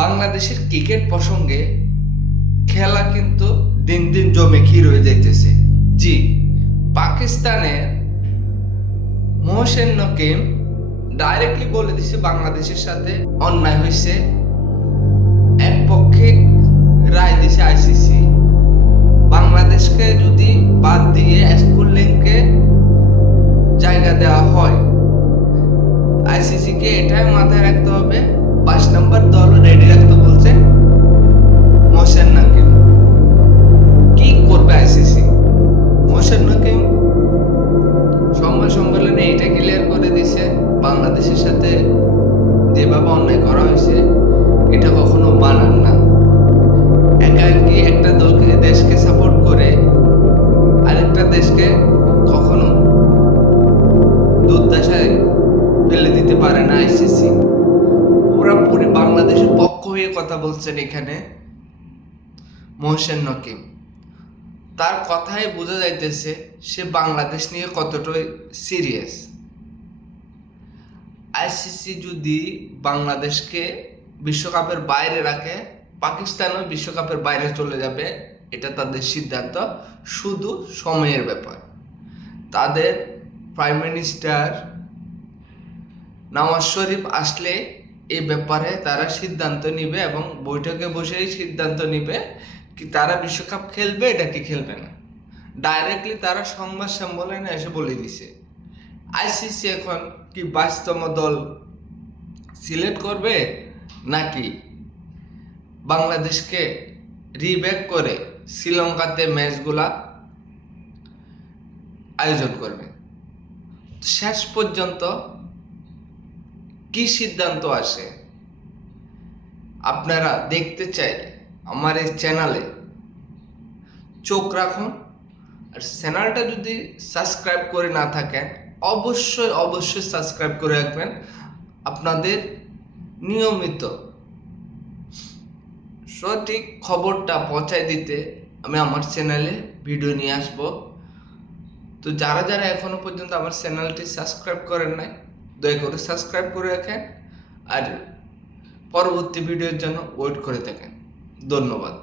বাংলাদেশের ক্রিকেট প্রসঙ্গে খেলা কিন্তু দিন দিন জমে ক্ষীর হয়ে যাইতেছে। জি, পাকিস্তানের মোহসেন নকিম ডাইরেক্টলি বলে দিছে বাংলাদেশের সাথে অন্যায় হয়েছে। এক পক্ষে রায় দিছে আইসিসি, বাংলাদেশকে যদি বাদ দিয়ে স্কুল লিংকে জায়গা দেওয়া হয়, আইসিসিকে এটাই মাথায় রাখতে হবে, 5 নম্বর দল রেডি রাখতে বলছে মোহসেন নকিম। কি করবে আইসিসি? মোহসেন নকিম সংবাদ সম্মেলনে এটা ক্লিয়ার করে দিছে, বাংলাদেশের সাথে যেভাবে অন্যায় করা হয়েছে এটা কখনো মানান না। একাকি একটা দলকে দেশকে সাপোর্ট করে আরেকটা দেশকে কখনো দুর্দশায় ফেলে দিতে পারে না আইসিসি। পুরোপুরি বাংলাদেশের পক্ষ হয়ে কথা বলছেন এখানে মোহসেন নকিম। তার কথায় বোঝা যাইতেছে সে বাংলাদেশ নিয়ে কতটা সিরিয়াস। আইসিসি যদি বাংলাদেশকে বিশ্বকাপের বাইরে রাখে, পাকিস্তানও বিশ্বকাপের বাইরে চলে যাবে, এটা তাদের সিদ্ধান্ত, শুধু সময়ের ব্যাপার। তাদের প্রাইম মিনিস্টার নওয়াজ শরীফ আসলে এই ব্যাপারে তারা সিদ্ধান্ত নিবে এবং বৈঠকে বসেই সিদ্ধান্ত নিবে কি তারা বিশ্বকাপ খেলবে এটা কি খেলবে না। ডাইরেক্টলি তারা সংবাদ সম্মেলনে এসে বলে দিছে। আইসিসি এখন কি 22তম দল সিলেক্ট করবে নাকি বাংলাদেশকে রিব্যাক করে শ্রীলঙ্কাতে ম্যাচগুলা আয়োজন করবে? শেষ পর্যন্ত কি সিদ্ধান্ত আসে আপনারা দেখতে চাইলে আমার এই চ্যানেলে চোখ রাখুন। আর চ্যানেলটা যদি সাবস্ক্রাইব করে না থাকেন অবশ্যই সাবস্ক্রাইব করে রাখবেন। আপনাদের নিয়মিত সঠিক খবরটা পৌঁছায় দিতে আমি আমার চ্যানেলে ভিডিও নিয়ে আসব। তো যারা যারা এখনো পর্যন্ত আমার চ্যানেলটি সাবস্ক্রাইব করেন নাই, দয়া করে সাবস্ক্রাইব করে রাখেন আর পরবর্তী ভিডিওর জন্য ওয়েট করে থাকেন। ধন্যবাদ।